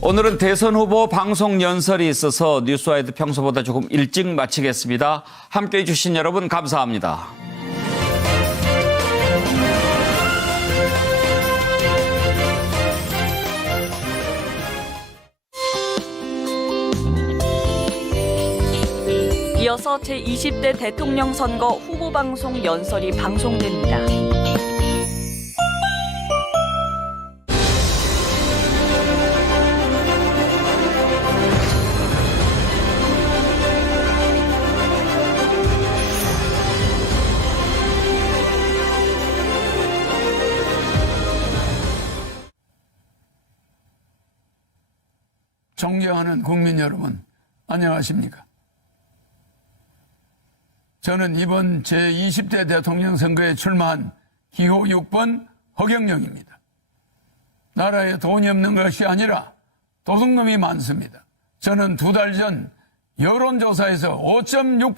오늘은 대선 후보 방송 연설이 있어서 뉴스와이드 평소보다 조금 일찍 마치겠습니다. 함께 해주신 여러분 감사합니다. 이어서 제20대 대통령 선거 후보 방송 연설이 방송됩니다. 존경하는 국민 여러분, 안녕하십니까? 저는 이번 제20대 대통령 선거에 출마한 기호 6번 허경영입니다. 나라에 돈이 없는 것이 아니라 도둑놈이 많습니다. 저는 두 달 전 여론조사에서 5.6%,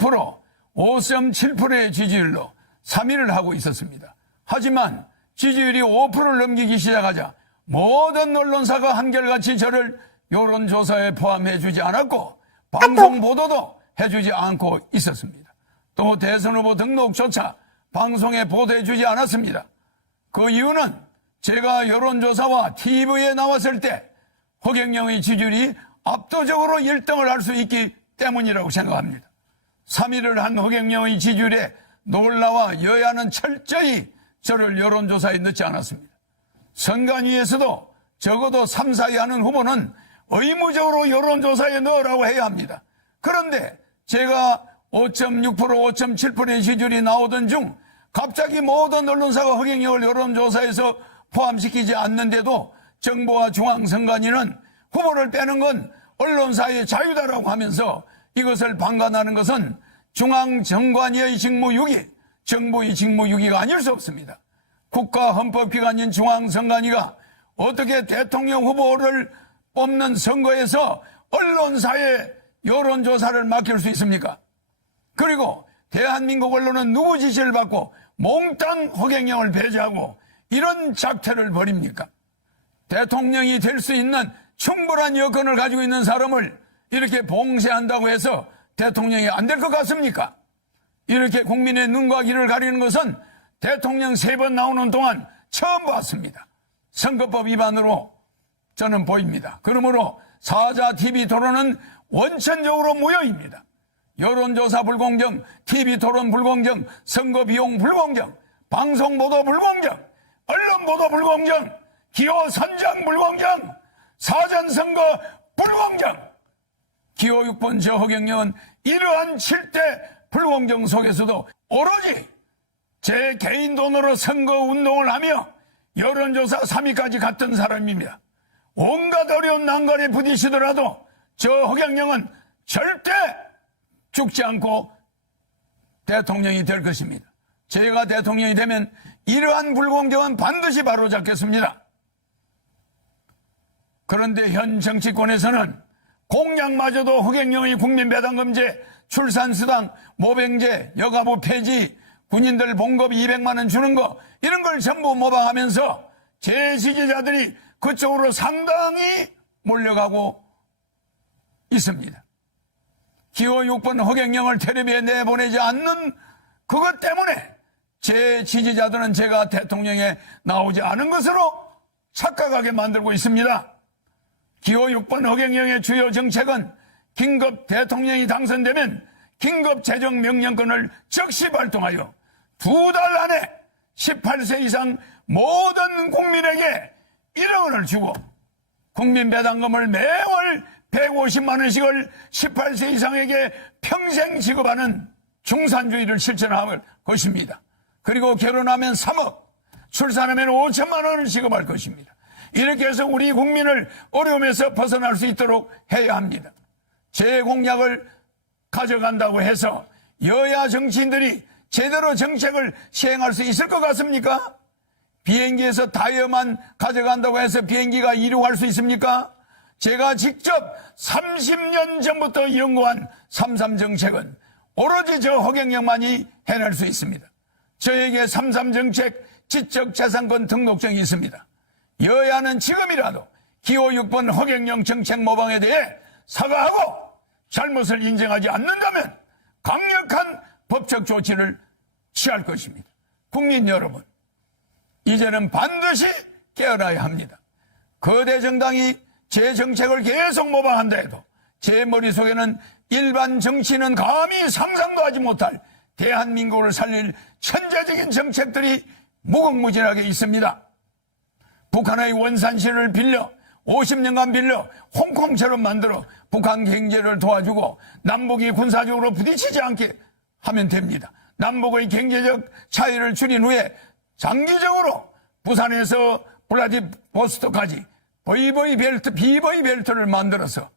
5.7%의 지지율로 3위를 하고 있었습니다. 하지만 지지율이 5%를 넘기기 시작하자 모든 언론사가 한결같이 저를 여론조사에 포함해 주지 않았고 방송 보도도 해주지 않고 있었습니다. 또 대선 후보 등록조차 방송에 보도해 주지 않았습니다. 그 이유는 제가 여론조사와 TV에 나왔을 때 허경영의 지지율이 압도적으로 1등을 할 수 있기 때문이라고 생각합니다. 3위를 한 허경영의 지지율에 놀라와 여야는 철저히 저를 여론조사에 넣지 않았습니다. 선관위에서도 적어도 3, 4위 하는 후보는 의무적으로 여론조사에 넣으라고 해야 합니다. 그런데 제가 5.6% 5.7%의 지지율이 나오던 중 갑자기 모든 언론사가 허경영을 여론조사에서 포함시키지 않는데도 정부와 중앙선관위는 후보를 빼는 건 언론사의 자유다라고 하면서 이것을 방관하는 것은 중앙정관위의 직무유기, 정부의 직무유기가 아닐 수 없습니다. 국가헌법기관인 중앙선관위가 어떻게 대통령 후보를 뽑는 선거에서 언론사에 여론조사를 맡길 수 있습니까? 그리고 대한민국 언론은 누구 지시를 받고 몽땅 허경영을 배제하고 이런 작태를 벌입니까? 대통령이 될 수 있는 충분한 여건을 가지고 있는 사람을 이렇게 봉쇄한다고 해서 대통령이 안 될 것 같습니까? 이렇게 국민의 눈과 귀를 가리는 것은 대통령 세 번 나오는 동안 처음 봤습니다. 선거법 위반으로 저는 보입니다. 그러므로 사자 TV 토론은 원천적으로 무효입니다. 여론조사 불공정, TV 토론 불공정, 선거 비용 불공정, 방송 보도 불공정, 언론 보도 불공정, 기호 선정 불공정, 사전 선거 불공정. 기호 6번 저 허경영은 이러한 7대 불공정 속에서도 오로지 제 개인 돈으로 선거 운동을 하며 여론조사 3위까지 갔던 사람입니다. 온갖 어려운 난관에 부딪히더라도 저 허경영은 절대 죽지 않고 대통령이 될 것입니다. 제가 대통령이 되면 이러한 불공정은 반드시 바로잡겠습니다. 그런데 현 정치권에서는 공약마저도 허경영의 국민배당금제, 출산수당, 모병제, 여가부 폐지, 군인들 봉급 200만 원 주는 거 이런 걸 전부 모방하면서 제 지지자들이 그쪽으로 상당히 몰려가고 있습니다. 기호 6번 허경영을 텔레비에 내보내지 않는 그것 때문에 제 지지자들은 제가 대통령에 나오지 않은 것으로 착각하게 만들고 있습니다. 기호 6번 허경영의 주요 정책은 긴급 대통령이 당선되면 긴급 재정 명령권을 즉시 발동하여 두 달 안에 18세 이상 모든 국민에게 1억 원을 주고 국민 배당금을 매월 150만 원씩을 18세 이상에게 평생 지급하는 중산주의를 실천할 것입니다. 그리고 결혼하면 3억, 출산하면 5천만 원을 지급할 것입니다. 이렇게 해서 우리 국민을 어려움에서 벗어날 수 있도록 해야 합니다. 제 공약을 가져간다고 해서 여야 정치인들이 제대로 정책을 시행할 수 있을 것 같습니까? 비행기에서 타이어만 가져간다고 해서 비행기가 이륙할 수 있습니까? 제가 직접 30년 전부터 연구한 삼삼 정책은 오로지 저 허경영만이 해낼 수 있습니다. 저에게 삼삼 정책 지적재산권 등록증이 있습니다. 여야는 지금이라도 기호 6번 허경영 정책 모방에 대해 사과하고 잘못을 인정하지 않는다면 강력한 법적 조치를 취할 것입니다. 국민 여러분, 이제는 반드시 깨어나야 합니다. 거대 정당이 제 정책을 계속 모방한다 해도 제 머릿속에는 일반 정치는 감히 상상도 하지 못할 대한민국을 살릴 천재적인 정책들이 무궁무진하게 있습니다. 북한의 원산시를 빌려 50년간 빌려 홍콩처럼 만들어 북한 경제를 도와주고 남북이 군사적으로 부딪히지 않게 하면 됩니다. 남북의 경제적 차이를 줄인 후에 장기적으로 부산에서 블라디보스토크까지 버이버이 벨트, 비버이 벨트를 만들어서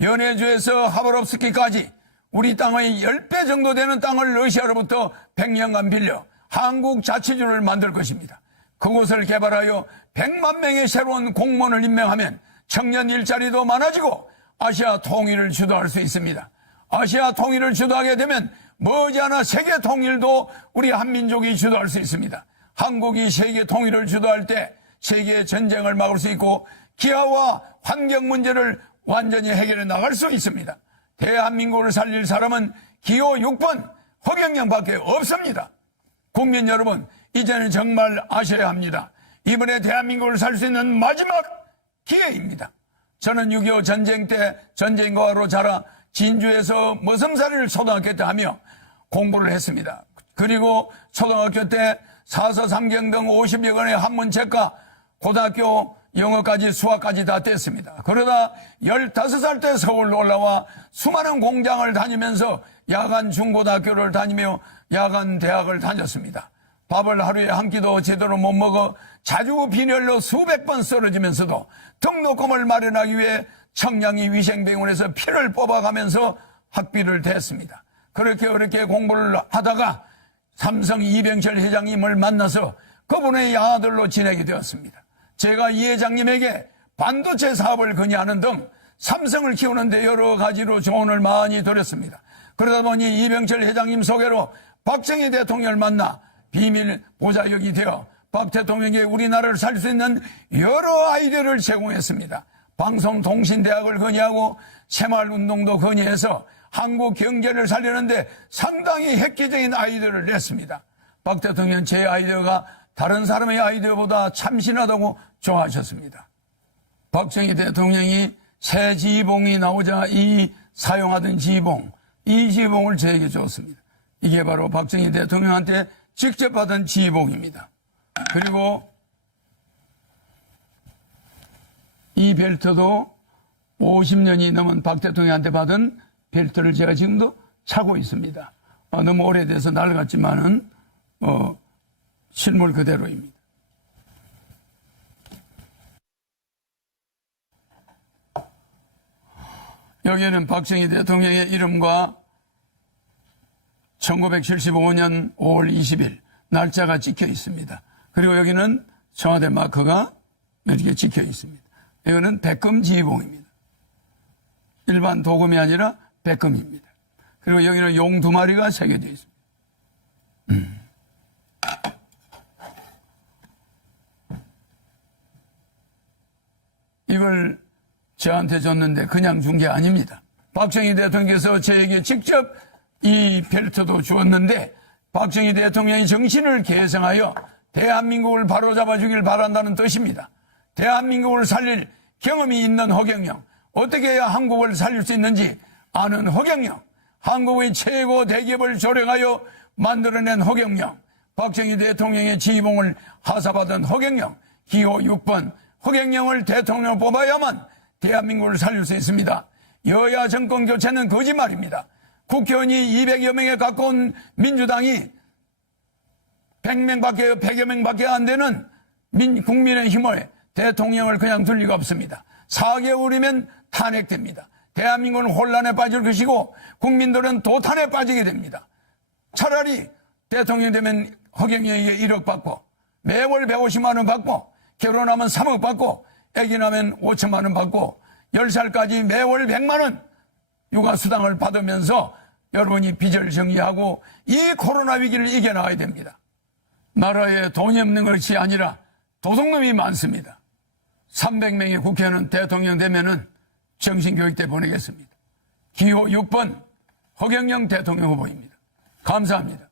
연해주에서 하버롭스키까지 우리 땅의 10배 정도 되는 땅을 러시아로부터 100년간 빌려 한국 자치주를 만들 것입니다. 그곳을 개발하여 100만 명의 새로운 공무원을 임명하면 청년 일자리도 많아지고 아시아 통일을 주도할 수 있습니다. 아시아 통일을 주도하게 되면 머지않아 세계 통일도 우리 한민족이 주도할 수 있습니다. 한국이 세계 통일을 주도할 때 세계 전쟁을 막을 수 있고 기아와 환경 문제를 완전히 해결해 나갈 수 있습니다. 대한민국을 살릴 사람은 기호 6번 허경영밖에 없습니다. 국민 여러분, 이제는 정말 아셔야 합니다. 이번에 대한민국을 살 수 있는 마지막 기회입니다. 저는 6.25 전쟁 때 전쟁과로 자라 진주에서 머슴살이를 초등학교 때 하며 공부를 했습니다. 그리고 초등학교 때 사서 삼경 등 50여 권의 한문 책과 고등학교 영어까지 수학까지 다 뗐습니다. 그러다 15살 때 서울로 올라와 수많은 공장을 다니면서 야간 중고등학교를 다니며 야간 대학을 다녔습니다. 밥을 하루에 한 끼도 제대로 못 먹어 자주 빈혈로 수백 번 쓰러지면서도 등록금을 마련하기 위해 청량리 위생병원에서 피를 뽑아가면서 학비를 댔습니다. 그렇게 어렵게 공부를 하다가 삼성 이병철 회장님을 만나서 그분의 아들로 지내게 되었습니다. 제가 이 회장님에게 반도체 사업을 건의하는 등 삼성을 키우는데 여러 가지로 조언을 많이 드렸습니다. 그러다 보니 이병철 회장님 소개로 박정희 대통령을 만나 비밀 보좌역이 되어 박 대통령에게 우리나라를 살 수 있는 여러 아이디어를 제공했습니다. 방송통신대학을 건의하고 새마을운동도 건의해서 한국 경제를 살리는데 상당히 획기적인 아이디어를 냈습니다. 박 대통령 제 아이디어가 다른 사람의 아이디어보다 참신하다고 좋아하셨습니다. 박정희 대통령이 새 지봉이 나오자 이 사용하던 지봉, 이 지봉을 저에게 줬습니다. 이게 바로 박정희 대통령한테 직접 받은 지봉입니다. 그리고 이 벨트도 50년이 넘은 박 대통령한테 받은 벨트를 제가 지금도 차고 있습니다. 어, 너무 오래돼서 낡았지만은 어, 실물 그대로입니다. 여기에는 박정희 대통령의 이름과 1975년 5월 20일 날짜가 찍혀 있습니다. 그리고 여기는 청와대 마크가 이렇게 찍혀 있습니다. 이거는 백금 지휘봉입니다. 일반 도금이 아니라 백금입니다. 그리고 여기는 용 두 마리가 새겨져 있습니다. 음. 이걸 저한테 줬는데 그냥 준 게 아닙니다. 박정희 대통령께서 저에게 직접 이 벨트도 주었는데 박정희 대통령이 정신을 계승하여 대한민국을 바로잡아 주길 바란다는 뜻입니다. 대한민국을 살릴 경험이 있는 허경영, 어떻게 해야 한국을 살릴 수 있는지 아는 허경영, 한국의 최고 대기업을 조력하여 만들어낸 허경영, 박정희 대통령의 지휘봉을 하사받은 허경영, 기호 6번 허경영을 대통령으로 뽑아야만 대한민국을 살릴 수 있습니다. 여야 정권 교체는 거짓말입니다. 국회의원이 200여 명에 가까운 민주당이 100명 밖에 100여 명 밖에 안 되는 민, 국민의 힘을 대통령을 그냥 둘 리가 없습니다. 4개월이면 탄핵됩니다. 대한민국은 혼란에 빠질 것이고 국민들은 도탄에 빠지게 됩니다. 차라리 대통령 되면 허경영에게 1억 받고 매월 150만 원 받고 결혼하면 3억 받고 아기 나면 5천만 원 받고 10살까지 매월 100만 원 육아 수당을 받으면서 여러분이 빚을 정리하고 이 코로나 위기를 이겨나가야 됩니다. 나라에 돈이 없는 것이 아니라 도둑놈이 많습니다. 300명의 국회의원은 대통령 되면은 정신교육대 보내겠습니다. 기호 6번 허경영 대통령 후보입니다. 감사합니다.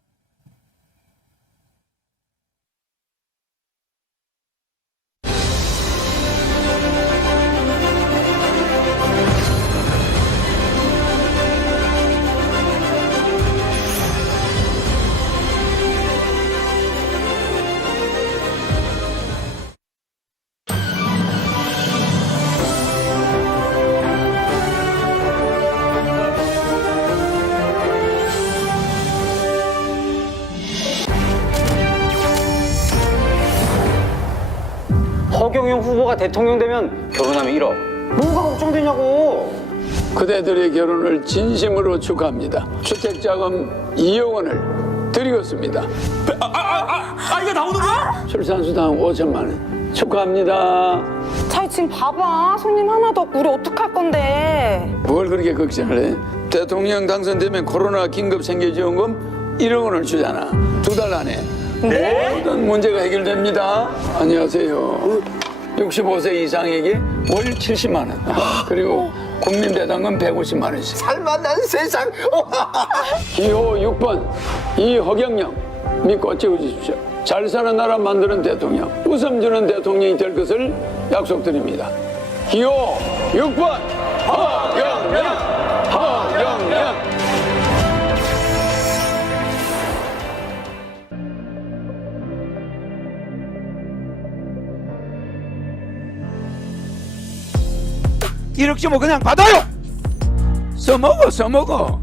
대통령 되면 결혼하면 1억. 뭐가 걱정되냐고. 그대들의 결혼을 진심으로 축하합니다. 주택자금 2억 원을 드리겠습니다. 아, 이거 나오는 거야? 출산수당 5천만 원 축하합니다. 자기 지금 봐봐 손님 하나도 없고 우리 어떡할 건데 뭘 그렇게 걱정을 해? 대통령 당선되면 코로나 긴급 생계지원금 1억 원을 주잖아. 두 달 안에. 모든 문제가 해결됩니다. 안녕하세요. 65세 이상에게 월 70만 원. 그리고 국민대당금 150만 원씩. 살만한 세상. 기호 6번 이허경영 믿고 찍어주십시오. 잘 사는 나라 만드는 대통령, 웃음 주는 대통령이 될 것을 약속드립니다. 기호 6번 허경영, 허경영. 이렇게 뭐 그냥 받아요. 써먹어, 써먹어.